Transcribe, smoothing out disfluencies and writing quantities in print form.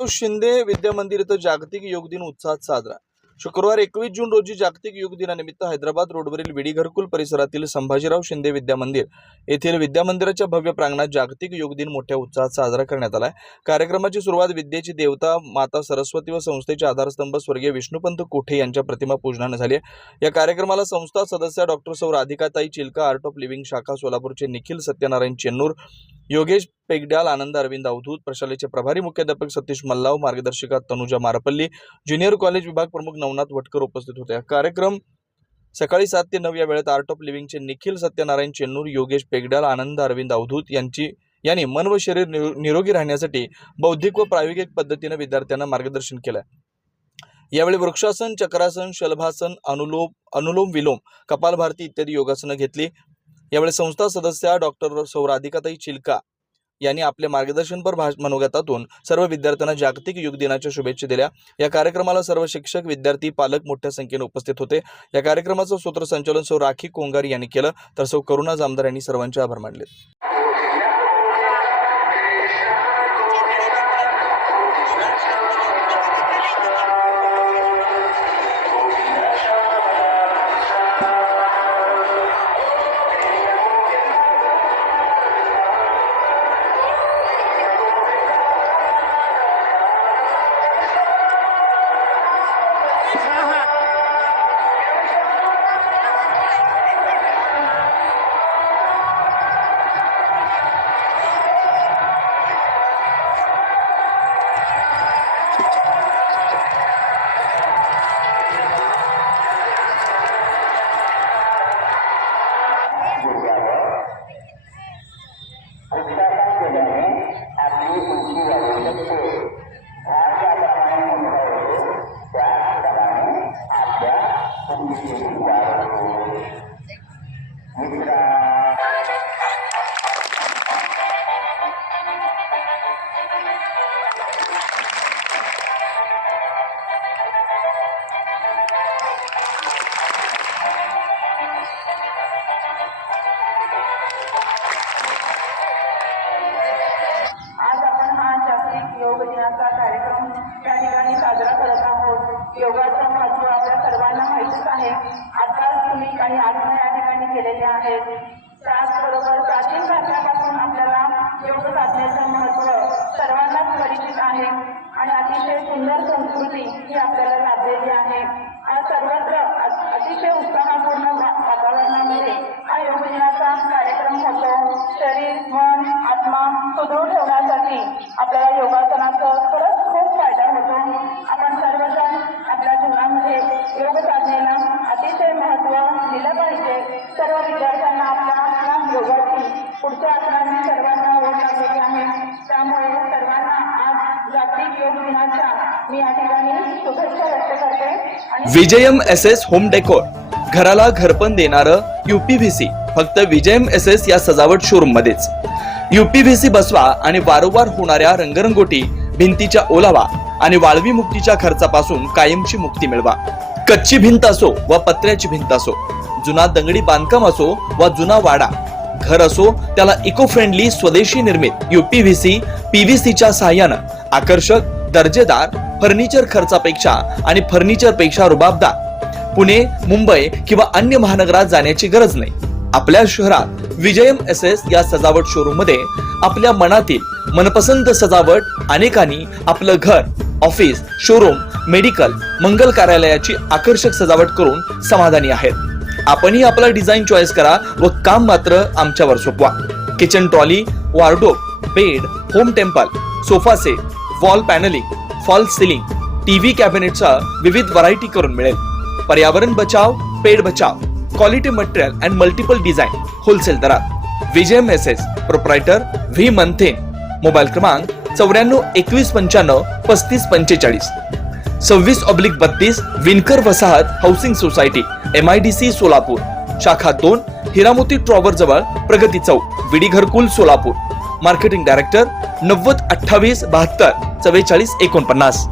शिंदे विद्या मंदिर इथं जागतिक योग दिन उत्साहात साजरा। शुक्रवार 21 जून रोजी जागतिक योग दिनानिमित्त हैदराबाद रोडवरील विडी घरकुल परिसरातील संभाजीराव शिंदे विद्या मंदिर येथील विद्या मंदिराच्या भव्य प्रांगणात जागतिक योग दिन मोठ्या उत्साहात साजरा करण्यात आला। कार्यक्रमाची सुरुवात विद्येची देवता माता सरस्वती व संस्थेचे आधारस्तंभ स्वर्गीय विष्णुपंत कोठे यांच्या प्रतिमा पूजनाने झाली। या कार्यक्रमाला संस्था सदस्य डॉक्टर सौ राधिकाताई चिलका, आर्ट ऑफ लिव्हिंग शाखा सोलापूरचे निखिल सत्यनारायण चेन्नूर, योगेश पेगड्याल, आनंद अरविंद अवधूत, प्रशालेचे प्रभारी मुख्याध्यापक सतीश मल्लाव, मार्गदर्शिका तनुजा मारपल्ली, ज्युनियर कॉलेज विभाग प्रमुख नवनाथ वटकर उपस्थित होते। कार्यक्रम सकाळी 7 ते 9 या वेळेत आर्ट ऑफ लिव्हिंगचे निखिल सत्यनारायण चेन्नूर, योगेश पेगड्याल, आनंद अरविंद अवधूत यांनी मन व शरीर निरोगी राहण्यासाठी बौद्धिक व प्रायोगिक पद्धतीने विद्यार्थ्यांना मार्गदर्शन केले। यावेळी वृक्षासन, चक्रासन, शलभासन, अनुलोम विलोम, कपालभाती इत्यादी योगासनं घेतली। यावेळी संस्था सदस्य डॉक्टर सौ राधिकाताई चिलका यांनी आपल्या मार्गदर्शनपर मनोगतातून सर्व विद्यार्थ्यांना जागतिक योग दिनाच्या शुभेच्छा दिल्या। या कार्यक्रमाला सर्व शिक्षक, विद्यार्थी, पालक मोठ्या संख्येने उपस्थित होते। या कार्यक्रमाचं सूत्रसंचालन सौ राखी कोंगारी यांनी केलं, तर सौ करुणा जामदार यांनी सर्वांचे आभार मानले। योग दिनाचा कार्यक्रम त्या ठिकाणी साजरा करत आहोत। योगाचं महत्त्व आपल्या सर्वांना माहितीच आहे। आता तुम्ही काही आसनं या ठिकाणी केलेले आहेत। त्याचबरोबर प्राचीन काळापासून आपल्याला योग साधनेचं महत्त्व सर्वांनाच परिचित आहे आणि अतिशय सुंदर संस्कृती ही आपल्याला लाभलेली आहे। सर्वत्र अतिशय उत्साहपूर्ण वातावरणामध्ये हा योग दिनाचा कार्यक्रम होतो। शरीर, मन, आत्मा सुदृढ ठेवण्यासाठी आपल्याला योगासनाचा खरंच खूप फायदा होतो। आपण सर्वजण आपल्या जीवनामध्ये योग साधनेला अतिशय महत्त्व दिलं पाहिजे। सर्व विद्यार्थ्यांना आपल्या योगाची पुढच्या आसनांनी सर्वांना ओढ लागलेली आहे। त्यामुळे सर्वांना आज जागतिक योग दिनाच्या मी या ठिकाणी शुभेच्छा व्यक्त करते। विजयम एसएस होम डेकोर, घराला घरपण देणारं UPVC फक्त विजयम एसएस या सजावट शोरूम मध्येच। UPVC बसवा आणि वारंवार होणाऱ्या रंगरंगोटी, भिंतीच्या ओलावा आणि वाळवी मुक्तीच्या खर्चापासून कायमची मुक्ती मिळवा। कच्ची भिंत असो व पत्र्याची भिंत असो, जुना दगडी बांधकाम असो व जुना वाडा, घर असो त्याला इको फ्रेंडली स्वदेशी निर्मित UPVC PVCच्या सहाय्यानं आकर्षक, दर्जेदार फर्निचर खर्चापेक्षा आणि फर्निचर पेक्षा रुबाबदार पुणे, मुंबई किंवा अन्य महानगरात जाण्याची गरज नाही। आपल्या शहरात विजयम एसएस या सजावट शोरूम मध्ये आपल्या मनातील मनपसंत सजावट अनेकांनी आपलं घर, ऑफिस, शोरूम, मेडिकल, मंगल कार्यालयाची आकर्षक सजावट करून समाधानी आहेत। आपणही आपला डिझाईन चॉईस करा व काम मात्र आमच्यावर सोपवा। Kitchen trolley, wardrobe, bed, home temple, sofa set, wall panelling, fall ceiling, TV कॅबिनेटचा विविध व्हरायटी करून मिळेल। पर्यावरण बचाव, पेड़ बचाव, quality material and multiple design wholesale दरात। Vijayam SS, proprietor V Manthen, mobile क्रमांक 94 21 95 35 45, 26/32 विनकर वसाहत हाऊसिंग सोसायटी, MIDC सोलापूर, शाखा 2, हिरामोती टॉवर जवळ, प्रगती चौक, विडी घरकुल सोलापूर। Marketing director 90 28 72 44 49।